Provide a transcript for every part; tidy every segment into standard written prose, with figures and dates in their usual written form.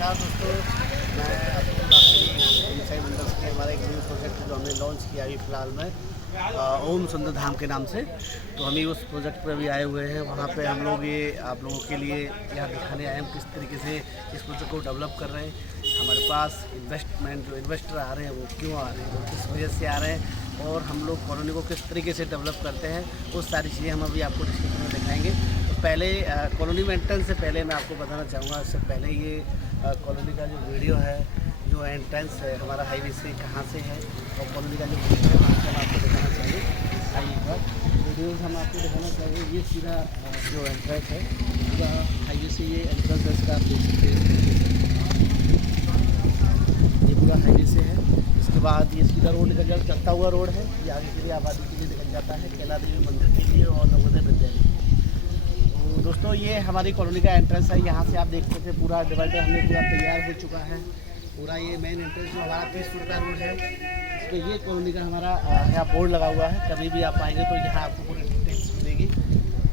नमस्कार दोस्तों, मैं अब्दुल आखिरी इनसाइड इंडस्ट्री के हमारा एक न्यू प्रोजेक्ट जो हमने लॉन्च किया अभी फ़िलहाल में ओम सुंदर धाम के नाम से। तो हम ही उस प्रोजेक्ट पर अभी आए हुए हैं। वहाँ पे हम लोग ये आप लोगों के लिए यहाँ दिखाने आए हैं किस तरीके से इस प्रोजेक्ट को डेवलप कर रहे हैं। हमारे पास जो इन्वेस्टर आ रहे हैं वो क्यों आ रहे हैं, वो किस वजह से आ रहे हैं और हम लोग कॉलोनी को किस तरीके से डेवलप करते हैं, वो सारी चीज़ें हम अभी आपको डिस्क्रिप्शन में दिखाएँगे। तो पहले कॉलोनी में एंट्रेंस से पहले मैं आपको बताना चाहूँगा, इससे पहले ये कॉलोनी का जो वीडियो है, जो एंट्रेंस है हमारा हाईवे से कहाँ से है और कॉलोनी का जो वीडियो है हम आपको दिखाना चाहिए। आइए एक बार वीडियोज़ हम आपको दिखाना चाहिए। ये सीधा जो एंट्रेंस है पूरा हाईवे से, ये एंट्रेंस है इसका आप देख सकते हैं, ये पूरा हाईवे से है। इसके बाद ये सीधा रोड निकल जाता, चलता हुआ रोड है, ये आगे के लिए आबादी के लिए निकल जाता है कैला देवी मंदिर के लिए और नवोदय विद्यालय। तो दोस्तों ये हमारी कॉलोनी का एंट्रेंस है। यहाँ से आप देख सकते हैं पूरा डिवाइडर हमने पूरा तैयार हो चुका है। पूरा ये मेन एंट्रेंस जो हमारा 30 फुट का रोड है, तो ये कॉलोनी का हमारा यहाँ बोर्ड लगा हुआ है। कभी भी आप आएंगे तो यहाँ आपको पूरी डिटेल्स मिलेगी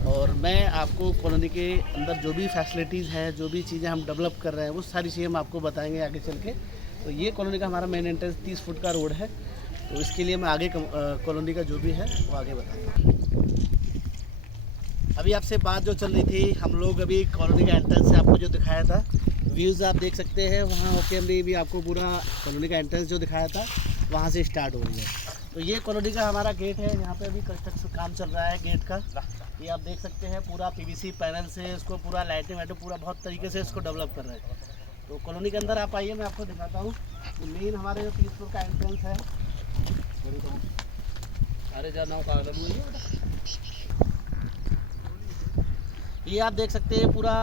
और मैं आपको कॉलोनी के अंदर जो भी फैसिलिटीज़ हैं, जो भी चीज़ें हम डेवलप कर रहे हैं, वो सारी चीज़ें हम आपको बताएंगे आगे चल के। तो ये कॉलोनी का हमारा मेन एंट्रेंस 30 फुट का रोड है। तो इसके लिए मैं आगे कॉलोनी का जो भी है वो आगे बताऊँगा। अभी आपसे बात जो चल रही थी, हम लोग अभी कॉलोनी का एंट्रेंस से आपको जो दिखाया था, व्यूज़ आप देख सकते हैं। वहाँ होके हमने भी आपको पूरा कॉलोनी का एंट्रेंस जो दिखाया था वहाँ से स्टार्ट हो रही है। तो ये कॉलोनी का हमारा गेट है। यहाँ पे अभी कंस्ट्रक्शन काम चल रहा है गेट का। ये आप देख सकते हैं पूरा पीवीसी पैनल से इसको पूरा लाइटिंग वाइटिंग पूरा बहुत तरीके से इसको डेवलप कर रहे हैं। तो कॉलोनी के अंदर आप आइए, मैं आपको दिखाता हूँ। मेन हमारे जो 30 फुट का एंट्रेंस है, अरे ये आप देख सकते हैं पूरा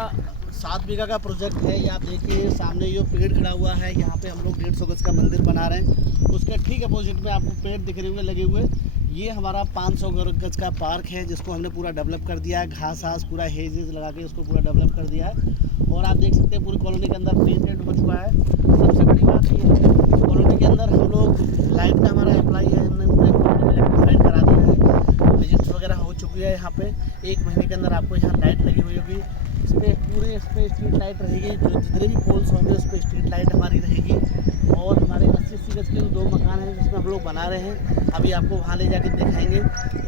7 बीघा का प्रोजेक्ट है। ये आप देखिए सामने ये पेड़ खड़ा हुआ है, यहाँ पे हम लोग 150 गज का मंदिर बना रहे हैं। उसके ठीक अपोजिट में आपको पेड़ दिख रहे होंगे लगे हुए। ये हमारा 500 गज का पार्क है जिसको हमने पूरा डेवलप कर दिया है। घास लगा हेजेज लगा के उसको पूरा डेवलप कर दिया है। और आप देख सकते हैं पूरी कॉलोनी के अंदर पेंटेड हो चुका है। सबसे बड़ी बात ये है, कॉलोनी के अंदर हम लोग लाइट का हमारा अप्लाई है, हमने पूरे कॉलोनी में इलेक्ट्रीफाइड करा दिया है। विजिट्स वगैरह हो चुकी है। यहाँ पे 1 महीने के अंदर आपको यहाँ लाइट लगी हुई होगी। इस पर स्ट्रीट लाइट रहेगी, जो जितने भी पोल्स होंगे उस पर स्ट्रीट लाइट हमारी रहेगी। और हमारे 80 गज के 2 मकान हैं जिसमें हम लोग बना रहे हैं, अभी आपको वहाँ ले जाके दिखाएंगे।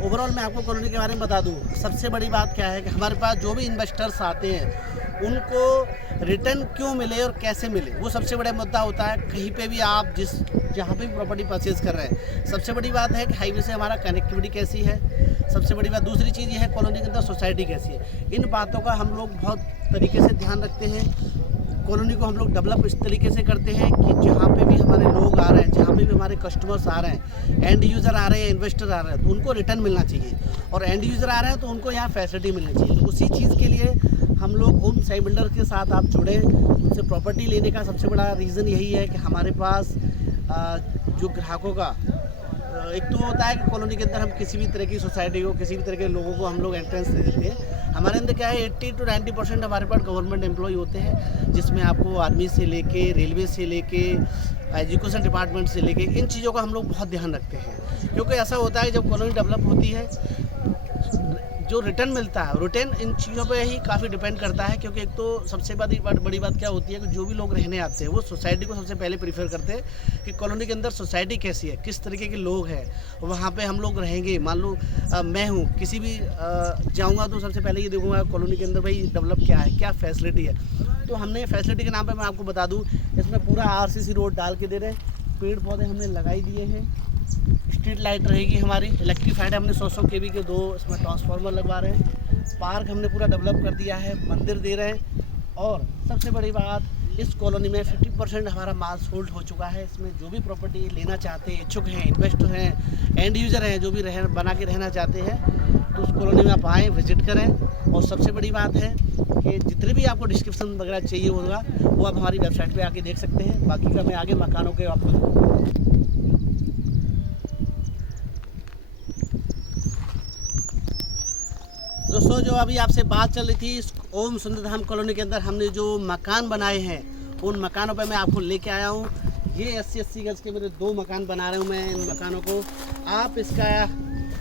ओवरऑल मैं आपको कॉलोनी के बारे में बता दूँ, सबसे बड़ी बात क्या है कि हमारे पास जो भी इन्वेस्टर्स आते हैं उनको रिटर्न क्यों मिले और कैसे मिले, वो सबसे बड़ा मुद्दा होता है। कहीं पे भी आप जहाँ पे भी प्रॉपर्टी परचेज़ कर रहे हैं, सबसे बड़ी बात है कि हाईवे से हमारा कनेक्टिविटी कैसी है। सबसे बड़ी बात दूसरी चीज़ ये है कॉलोनी के अंदर सोसाइटी कैसी है। इन बातों का हम लोग बहुत तरीके से ध्यान रखते हैं। कॉलोनी को हम लोग डेवलप इस तरीके से करते हैं कि जहाँ पे भी हमारे लोग आ रहे हैं, जहाँ पे भी हमारे कस्टमर्स आ रहे हैं, एंड यूज़र आ रहे हैं, इन्वेस्टर आ रहे हैं, तो उनको रिटर्न मिलना चाहिए। और एंड यूज़र आ रहे हैं तो उनको यहाँ फैसिलिटी मिलनी चाहिए। तो उसी चीज़ के लिए हम लोग ओम साई बिल्डर के साथ आप जुड़े। उनसे प्रॉपर्टी लेने का सबसे बड़ा रीज़न यही है कि हमारे पास जो ग्राहकों का एक तो होता है कि कॉलोनी के अंदर हम किसी भी तरह की सोसाइटी को, किसी भी तरह के लोगों को हम लोग एंट्रेंस दे देते हैं। हमारे अंदर क्या है, 80 to 90% हमारे पास गवर्नमेंट एम्प्लॉय होते हैं, जिसमें आपको आर्मी से लेके, रेलवे से लेके, एजुकेशन डिपार्टमेंट से लेके, इन चीज़ों का हम लोग बहुत ध्यान रखते हैं। क्योंकि ऐसा होता है जब कॉलोनी डेवलप होती है, जो रिटर्न मिलता है, रिटर्न इन चीज़ों पे ही काफ़ी डिपेंड करता है। क्योंकि एक तो सबसे बड़ी बात क्या होती है कि जो भी लोग रहने आते हैं वो सोसाइटी को सबसे पहले प्रीफर करते हैं कि कॉलोनी के अंदर सोसाइटी कैसी है, किस तरीके के लोग हैं, वहाँ पे हम लोग रहेंगे। मान लो मैं हूँ, किसी भी जाऊँगा तो सबसे पहले ये देखूँगा कॉलोनी के अंदर भाई डेवलप क्या है, क्या फैसिलिटी है। तो हमने फैसिलिटी के नाम पर मैं आपको बता दूँ, इसमें पूरा RCC रोड डाल के दे रहे हैं, पेड़ पौधे हमने लगाई दिए हैं, स्ट्रीट लाइट रहेगी हमारी, इलेक्ट्रीफाइड हमने 100 kV के 2 इसमें ट्रांसफार्मर लगवा रहे हैं, पार्क हमने पूरा डेवलप कर दिया है, मंदिर दे रहे हैं। और सबसे बड़ी बात, इस कॉलोनी में 50% हमारा माल सोल्ड हो चुका है। इसमें जो भी प्रॉपर्टी लेना चाहते हैं, इच्छुक हैं, इन्वेस्टर हैं, एंड यूज़र हैं, जो भी बना के रहना चाहते हैं, तो उस कॉलोनी में आप आएँ, विजिट करें। और सबसे बड़ी बात है कि जितने भी आपको डिस्क्रिप्शन वगैरह चाहिए होगा वो आप हमारी वेबसाइट पे आके देख सकते हैं। बाकी का मैं आगे मकानों के आपको दोस्तों, जो अभी आपसे बात चल रही थी, इस ओम सुंदर धाम कॉलोनी के अंदर हमने जो मकान बनाए हैं, उन मकानों पे मैं आपको लेके आया हूँ। ये 80 गज के मेरे 2 मकान बना रहे हूँ मैं। इन मकानों को आप इसका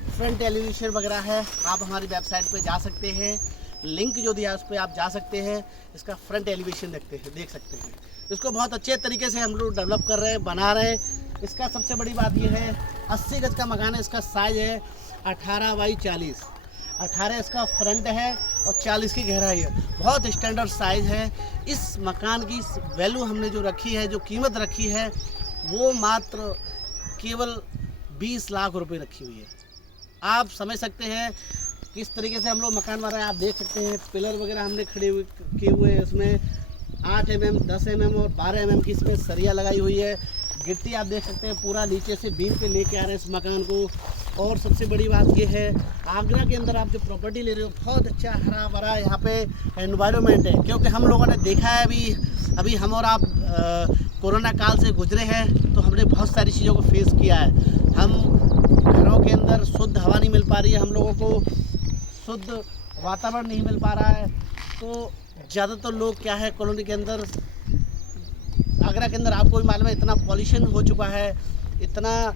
फ्रंट एलिवेशन वगैरह है, आप हमारी वेबसाइट पे जा सकते हैं। लिंक जो दिया है उस पर आप जा सकते हैं। इसका फ्रंट एलिवेशन देख सकते हैं। इसको बहुत अच्छे तरीके से हम लोग डेवलप कर रहे हैं, बना रहे हैं। इसका सबसे बड़ी बात यह है 80 गज का मकान है। इसका साइज़ है 18 बाई 40। 18 इसका फ्रंट है और 40 की गहराई है। बहुत स्टैंडर्ड साइज़ है। इस मकान की वैल्यू हमने जो रखी है, जो कीमत रखी है, वो मात्र केवल 20 लाख रुपए रखी हुई है। आप समझ सकते हैं किस तरीके से हम लोग मकान बना रहे हैं। आप देख सकते हैं पिलर वगैरह हमने किए हुए हैं। इसमें 8 mm, 10 mm और 12 mm की इसमें सरिया लगाई हुई है। गिट्टी आप देख सकते हैं पूरा नीचे से बीम पे लेके आ रहे हैं इस मकान को। और सबसे बड़ी बात ये है, आगरा के अंदर आप जो प्रॉपर्टी ले रहे हो, बहुत अच्छा हरा भरा यहाँ पे एनवायरनमेंट है। क्योंकि हम लोगों ने देखा है अभी हम और आप कोरोना काल से गुजरे हैं, तो हमने बहुत सारी चीज़ों को फेस किया है। हम घरों के अंदर शुद्ध हवा नहीं मिल पा रही है, हम लोगों को शुद्ध वातावरण नहीं मिल पा रहा है। तो ज़्यादातर लोग क्या है, कॉलोनी के अंदर, आगरा के अंदर आपको भी मालूम है, इतना पॉल्यूशन हो चुका है, इतना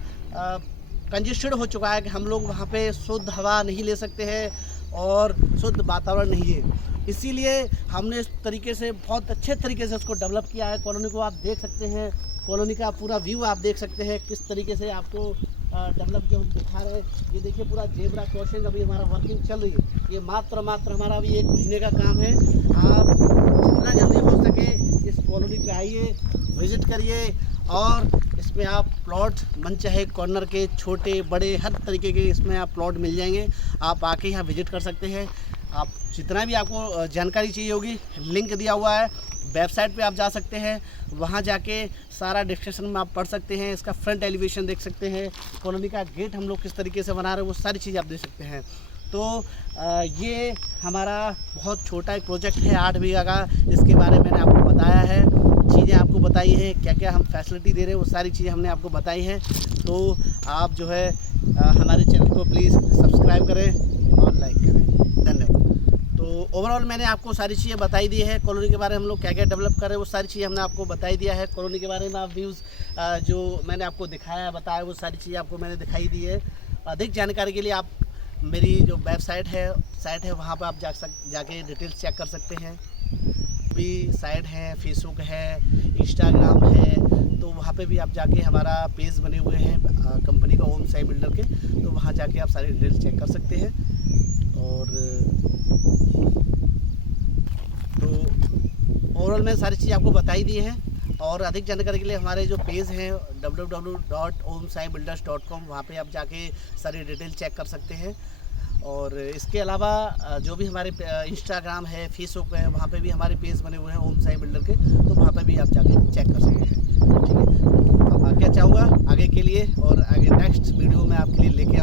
कंजेस्टेड हो चुका है कि हम लोग वहाँ पे शुद्ध हवा नहीं ले सकते हैं और शुद्ध वातावरण नहीं है। इसीलिए हमने इस तरीके से बहुत अच्छे तरीके से उसको डेवलप किया है। कॉलोनी को आप देख सकते हैं, कॉलोनी का पूरा व्यू आप देख सकते हैं किस तरीके से आपको डेवलप के हम दिखा रहे हैं। ये देखिए पूरा जेब्रा क्रॉसिंग अभी हमारा वर्किंग चल रही है। ये मात्र हमारा अभी 1 महीने का काम है। आप जितना जल्दी हो सके इस कॉलोनी पे आइए, विज़िट करिए और इसमें आप प्लॉट मन चाहे कॉर्नर के, छोटे बड़े हर तरीके के इसमें आप प्लॉट मिल जाएंगे। आप आके यहाँ विज़िट कर सकते हैं। आप जितना भी आपको जानकारी चाहिए होगी, लिंक दिया हुआ है, वेबसाइट पे आप जा सकते हैं। वहाँ जाके सारा डिस्क्रिप्शन में आप पढ़ सकते हैं। इसका फ्रंट एलिवेशन देख सकते हैं, कॉलोनी का गेट हम लोग किस तरीके से बना रहे हैं, वो सारी चीज़ आप देख सकते हैं। तो ये हमारा बहुत छोटा एक प्रोजेक्ट है 8 बीघा का। इसके बारे में मैंने आपको बताया है, चीज़ें आपको बताई हैं, क्या क्या हम फैसिलिटी दे रहे हैं, वो सारी चीज़ें हमने आपको बताई हैं। तो आप जो है हमारे चैनल को प्लीज़ सब्सक्राइब करें और लाइक करें। धन्यवाद। तो ओवरऑल मैंने आपको सारी चीज़ें बताई दी है। कॉलोनी के बारे में हम लोग क्या क्या डेवलप कर रहे हैं, वो सारी चीज़ें हमने आपको बताई दिया है। कॉलोनी के बारे में आप व्यूज़ जो मैंने आपको दिखाया बताया, वो सारी चीज़ें आपको मैंने दिखाई दी है। अधिक जानकारी के लिए आप मेरी जो वेबसाइट है वहाँ पर आप जाके डिटेल्स चेक कर सकते हैं। भी साइट है, फेसबुक है, इंस्टाग्राम है, तो वहाँ पे भी आप जाके हमारा पेज बने हुए हैं कंपनी का ओम साई बिल्डर के, तो वहाँ जाके आप सारी डिटेल्स चेक कर सकते हैं। और तो ओवरऑल मैंने सारी चीज़ आपको बताई दी है। और अधिक जानकारी के लिए हमारे जो पेज हैं www.omsaibuilders.com, वहाँ पे आप जाके सारी डिटेल चेक कर सकते हैं। और इसके अलावा जो भी हमारे इंस्टाग्राम है, फेसबुक है, वहाँ पे भी हमारे पेज बने हुए हैं ओम साई बिल्डर के, तो वहाँ पे भी आप जाके चेक कर सकते हैं। ठीक है, अब क्या चाहूँगा आगे के लिए, और आगे नेक्स्ट वीडियो में आपके लिए लेके